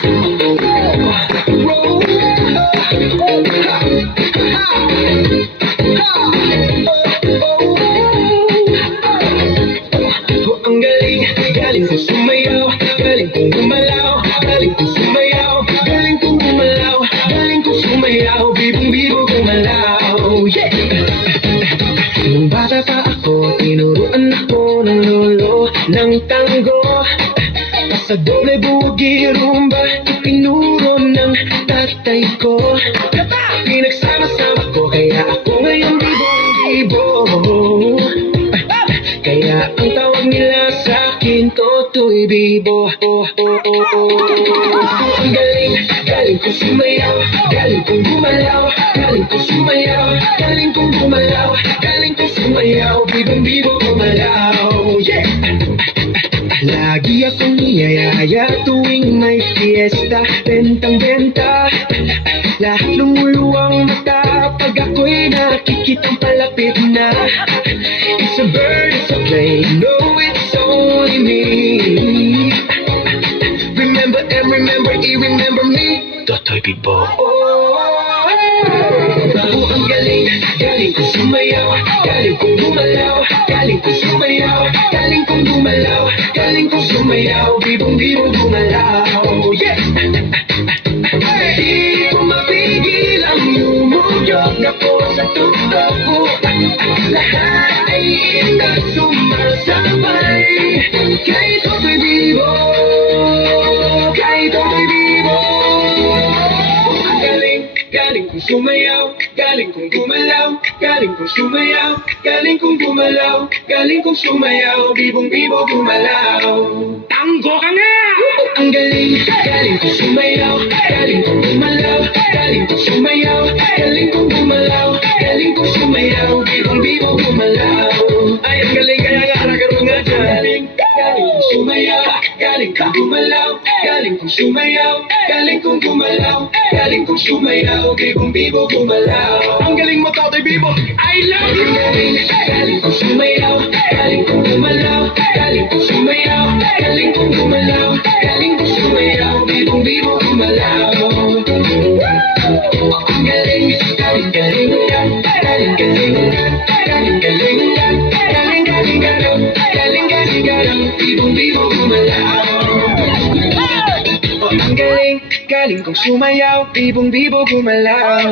Ang galing, galing kong sumayaw, galing kong gumalaw, galing kong sumayaw, galing kong gumalaw, galing kong sumayaw, bibong-bibo gumalaw, yeah! Nung bata pa ako, tinuruan ako ng lolo ng tango. Sa doble bugi rumba, itinuro ng tatay ko. Pinagsama-sama ko, kaya ako ngayon bibong-bibo. Kaya ang tawag nila sa'kin, Totoy Bibo. Ang galing, galing kong sumayaw, galing kong gumalaw, galing kong sumayaw, galing kong gumalaw, galing kong sumayaw, bibong-bibo gumalaw, yeah! Lagi akong niyayaya tuwing may fiesta, bentang-benta. Lahat lumuluwang mata pag ako'y nakikitang palapit na. It's a bird, it's a plane, no, it's only me. Remember and remember, i-remember me, Totoy Bibo. Ang galing, galing kong sumayaw, galing kong gumalaw, galing kong sumayaw, galing kong gumalaw, galing kong sumayaw, bibong-bibo gumalaw, yeah! Di ko mapigil ang lumuyog ako sa tuktok ko. Lahat ay inda sumasabay kay Totoy Bibo, kay Totoy Bibo. Ang galing, galing kong sumayaw, galing kong gumalaw, galing kong sumayaw, galing kong gumalaw, galing kong sumayaw, bibong-bibo gumalaw. Tango ka nga! Ang galing, galing kong sumayaw, galing kong gumalaw, galing kong sumayaw, galing kong gumalaw, galing kong sumayaw, bibong-bibo gumalaw. Ay, ang galing, kaya nga nagkaroon nga dyan. Galing, galing kong sumayaw, galing kong gumalaw, galing kong sumayaw, galing kong gumalaw, galing kong sumayaw, bibong-bibo gumalaw. Ang galing mo, Totoy Bibo, I love you! Galing, galing kong sumayaw, galing kong gumalaw, galing kong sumayaw, galing kong gumalaw, galing kong sumayaw, bibong-bibo gumalaw. Ang galing, galing, galing lang, galing, galing lang, galing, galing lang, galing, galing, galing, galing, galing, galing, bibong-bibo gumalaw. Ang galing, galing kong sumayaw, bibong-bibo gumalaw.